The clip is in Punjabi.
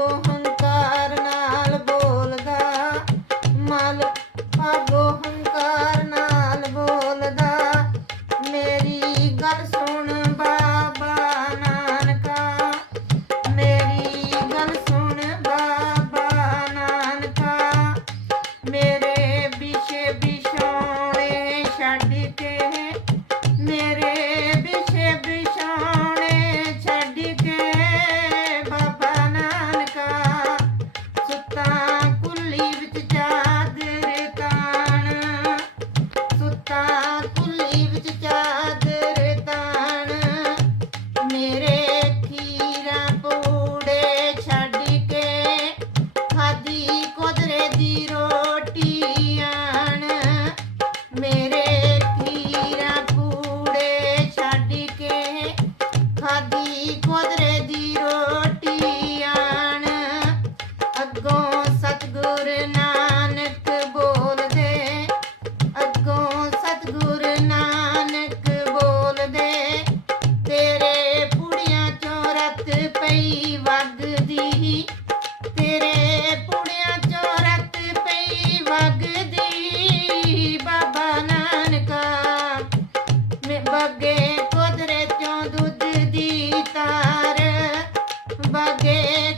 ਅੱਗੋਂ ਹੰਕਾਰ ਨਾਲ ਬੋਲਦਾ ਮਲ ਅੱਗੋਂ ਹੰਕਾਰ ਨਾਲ ਬੋਲਦਾ। ਮੇਰੀ ਗੱਲ ਸੁਣ ਬਾਬਾ ਨਾਨਕਾ, ਮੇਰੀ ਗੱਲ ਸੁਣ ਬਾਬਾ ਨਾਨਕਾ। ਮੇਰੇ ਵਿਸ਼ੇ ਵਿਛੋੜੇ ਛੱਡ ਕੇ, ਮੇਰੇ বাদে